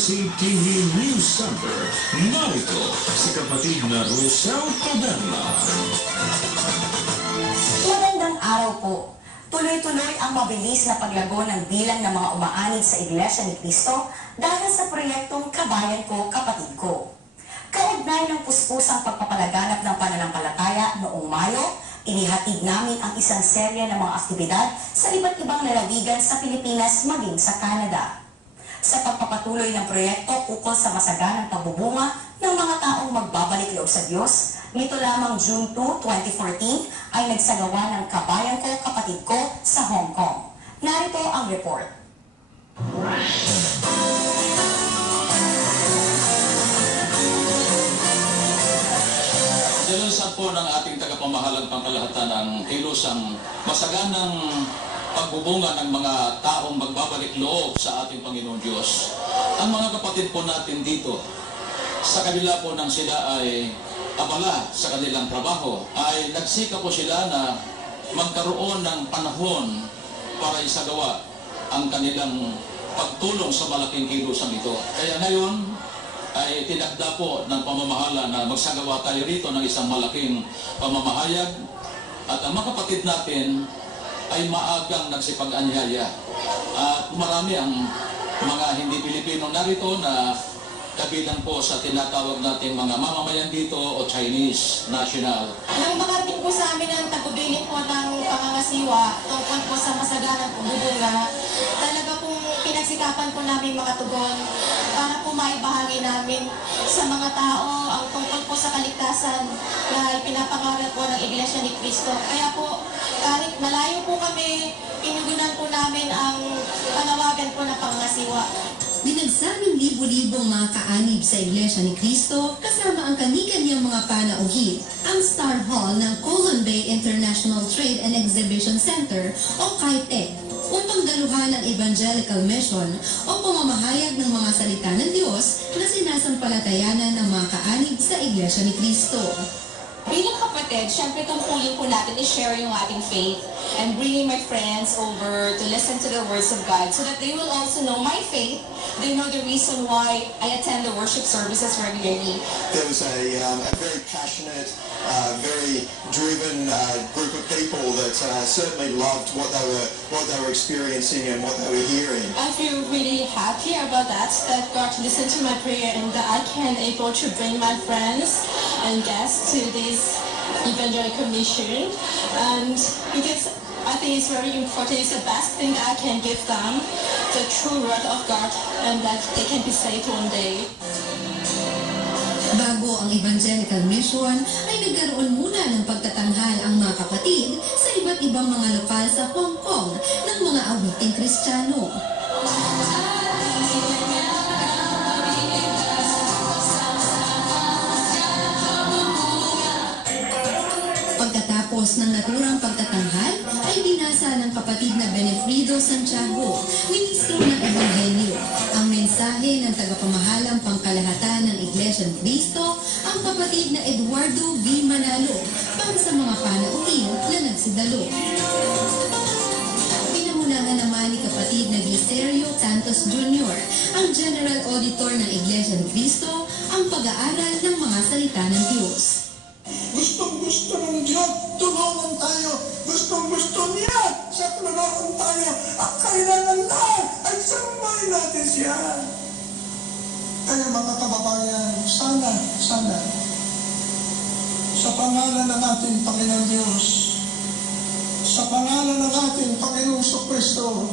TV News Center. Narito si kapatid na Rosel Taberna. Magandang araw po. Tuloy-tuloy ang mabilis na paglago ng bilang ng mga umaanid sa Iglesia ni Cristo dahil sa proyektong Kabayan Ko, Kapatid Ko. Kaugnay ng puspusang pagpapalaganap ng pananampalataya noong Mayo, inihatid namin ang isang serye ng mga aktibidad sa iba't ibang lalawigan sa Pilipinas maging sa Canada. Sa pagpapatuloy ng proyekto ukol sa masaganang pagbubunga ng mga taong magbabalik loob sa Diyos, nito lamang June 2, 2014 ay nagsagawa ng Kabayan Ko, Kapatid Ko sa Hong Kong. Narito ang report. Dinilusan po ng ating tagapamahalang pangkalahatan ng kilusang masaganang pagbubunga ng mga taong magbabalik loob sa ating Panginoon Diyos. Ang mga kapatid po natin dito, sa kabila po ng sila ay abala sa kanilang trabaho, ay nagsika po sila na magkaroon ng panahon para isagawa ang kanilang pagtulong sa malaking kilusang ito. Kaya ngayon ay tinakda po ng pamamahala na magsagawa tayo rito ng isang malaking pamamahayag at ang mga kapatid natin ay maagang nagsipag-anyaya. At marami ang mga hindi Pilipino narito na kabilang po sa tinatawag nating mga mamamayan dito o Chinese national. Nang makarating po sa amin ang tagubilin po ng pangangasiwa tungkol po sa masaganang pagbubunga, talaga pong pinagsikapan po namin makatugon para po maibahagi namin sa mga tao ang tungkol po sa kaligtasan na pinapangaral po ng Iglesia ni Cristo. Kaya po, kahit malayo po kami, pinugunan po namin ang panawagan po ng pangangasiwa. Binagsaming libo-libong mga kaanib sa Iglesia ni Cristo kasama ang kani-kanyang mga panauhin, ang Star Hall ng Colon Bay International Trade and Exhibition Center o KAITEC upang daluhan ang evangelical mission o pamamahayag ng mga salita ng Diyos na sinasampalatayanan ng mga kaanib sa Iglesia ni Cristo. Bilang kapatid, syempre tungkulin po natin i-share yung ating faith and bringing my friends over to listen to the words of God so that they will also know my faith. They know the reason why I attend the worship services regularly. There was a very passionate, very driven group of people that certainly loved what they were experiencing and what they were hearing. I feel really happy about that God listened to my prayer and that I can able to bring my friends and guests to this evangelical mission. And because I think it's very important, it's the best thing that I can give them, the true word of God, and that they can be saved one day. Bago ang evangelical mission, ay nagkaroon muna ng pagtatanghal ang mga kapatid sa iba't ibang mga lokal sa Hong Kong ng mga awiting Kristiyano. Pagkatapos ng naturang pagtatanghal, ay binasa ng kapatid na Benefrido Santiago, ministro ng Ebanghelyo, ang mensahe ng tagapamahalang pangkalahatan ng Iglesia ni Cristo, ang kapatid na Eduardo V. Manalo, para sa mga panauhin na nagsidalo. Pinamunahan naman ni kapatid na Glicerio Santos Jr., ang General Auditor ng Iglesia ni Cristo, ang pag-aaral ng mga salita ng Diyos. Gustong-gusto ng Diyos, tulungan tayo. Gustong-gusto niya, sa tulungan tayo. Ang kailangan lang ay sambahin natin siya. Kaya mga kababayan, sana, sa pangalan ng ating Panginoon Diyos, sa pangalan ng ating Panginoong Kristo,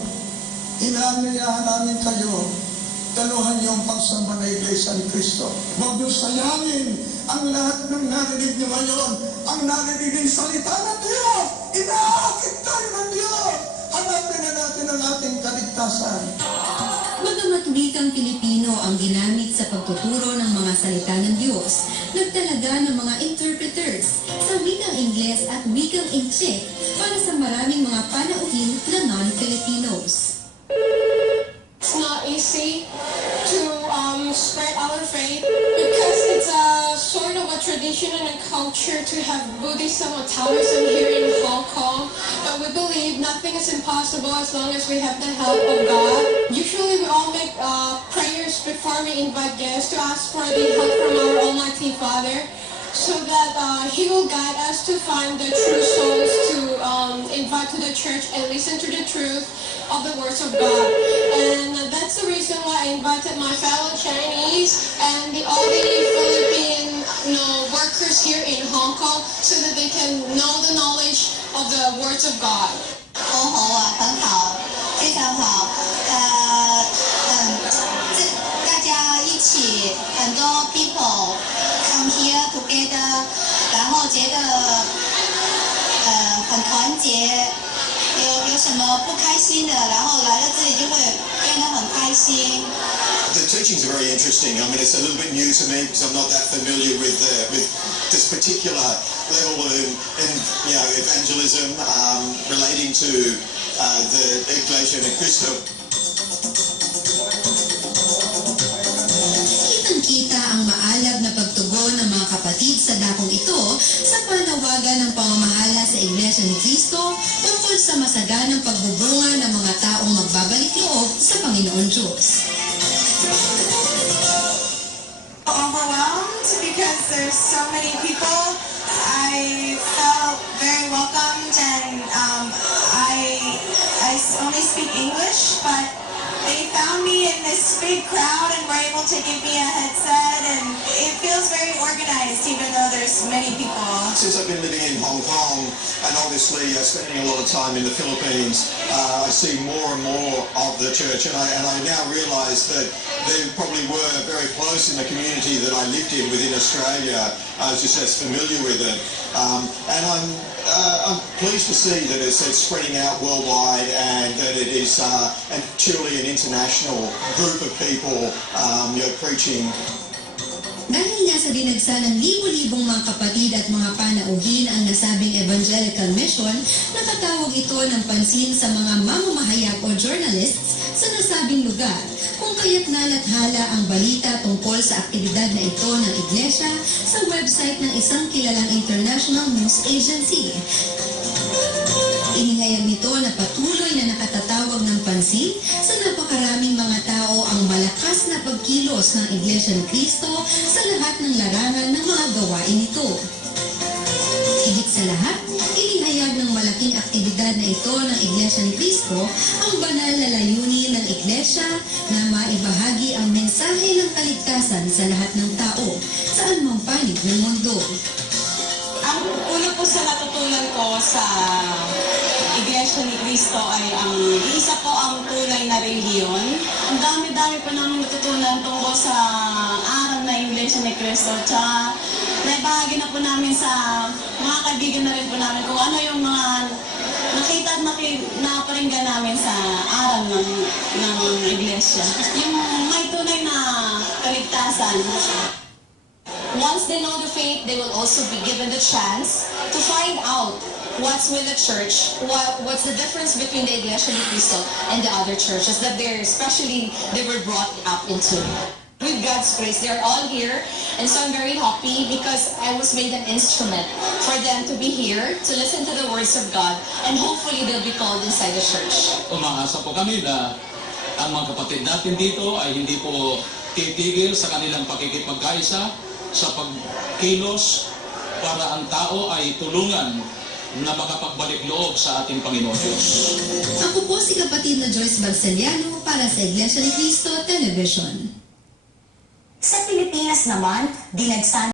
inaanyayahan namin kayo, daluhan niyo ang pagsamba ng Iglesia ni Cristo. Huwag niyo sayangin ang lahat ng narinig niyo ngayon, ang narinig ng salita ng Diyos. Inaakit tayo ng Diyos. Hanapin na natin ang ating kaligtasan. Bagamat wikang Pilipino ang ginamit sa pagtuturo ng mga salita ng Diyos, nagtalaga ng mga interpreters sa wikang Ingles at wikang Inchik para sa maraming mga panauhin na non-Filipinos. It's not easy to spread our faith because it's a sort of a tradition and a culture to have Buddhism or Taoism here in Hong Kong. But we believe nothing is impossible as long as we have the help of God. Usually we all make prayers church before we invite guests to ask for the help from our Almighty Father, so that He will guide us to find the true souls to invite to the church and listen to the truth of the words of God. And that's the reason why I invited my fellow Chinese and all the Philippine workers here in Hong Kong, so that they can know the knowledge of the words of God. 很好啊，很好，非常好。大家一起，很多 people come here together，然后觉得很团结。有什么不开心的，然后来到这里就会变得很开心。The teachings are very interesting. I mean, it's a little bit new to me because I'm not that familiar with this particular level of evangelism relating to the Iglesia ni Cristo. Kitang-kita ang maalab na pagtugon ng mga kapatid sa dakong ito sa panawagan ng pamamahala sa Iglesia ni Cristo tungkol sa masaganang pagbubunga ng mga taong magbabalik loob sa Panginoon Diyos. Overwhelmed because there's so many people. I felt very welcomed, and I only speak English, but they found me in this big crowd and were able to give me a headset, and it feels very organized even though there's many people. Since I've been living in Hong Kong and obviously spending a lot of time in the Philippines, I see more and more of the church, and I now realise that they probably were very close in the community that I lived in within Australia. I was just as familiar with it, and I'm pleased to see that it's spreading out worldwide, and that it is and truly an international group of people preaching. Dahil nasa dinagsa ng libo-libong mga kapatid at mga panauhin ang nasabing evangelical mission, nakatawag ito ng pansin sa mga mamamahayag o journalists sa nasabing lugar, kung kaya't nalathala ang balita tungkol sa aktibidad na ito ng Iglesia sa website ng isang kilalang international news agency. Inihayag nito na patuloy na nakatatawag ng pansin sa napakaraming mga tao ang malakas na pagkilos ng Iglesia ni Cristo sa lahat ng larangan ng mga gawain nito. Higit sa lahat, inihayag ng malaking aktibidad na ito ng Iglesia ni Cristo ang banal na layunin ng Iglesia na maibahagi ang mensahe ng kaligtasan sa lahat ng tao sa anumang panig ng mundo. Ang una po sa natutunan ko sa Iglesia ni Cristo ay isa po ang tunay na reliyon. Ang dami-dami po namin natutunan tungkol sa aral na Iglesia ni Cristo. Tsaka naibahagi na po namin sa mga kaibigan na rin po namin kung ano yung mga nakita at naparinggan namin sa aral ng Iglesia. Yung may tunay na kaligtasan. Once they know the faith, they will also be given the chance to find out what's with the church, what's the difference between the Iglesia ni Cristo and the other churches that they were brought up into. With God's grace, they're all here, and so I'm very happy because I was made an instrument for them to be here, to listen to the words of God, and hopefully they'll be called inside the church. Umaasa po kami na ang mga kapatid natin dito ay hindi po titigil sa kanilang pakikipagkaisa sa pagkilos para ang tao ay tulungan na makapagbalik loob sa ating Panginoon Diyos. Ako po si kapatid na Joyce Barceliano para sa Iglesia ni Cristo Television. Sa Pilipinas naman, dinagsan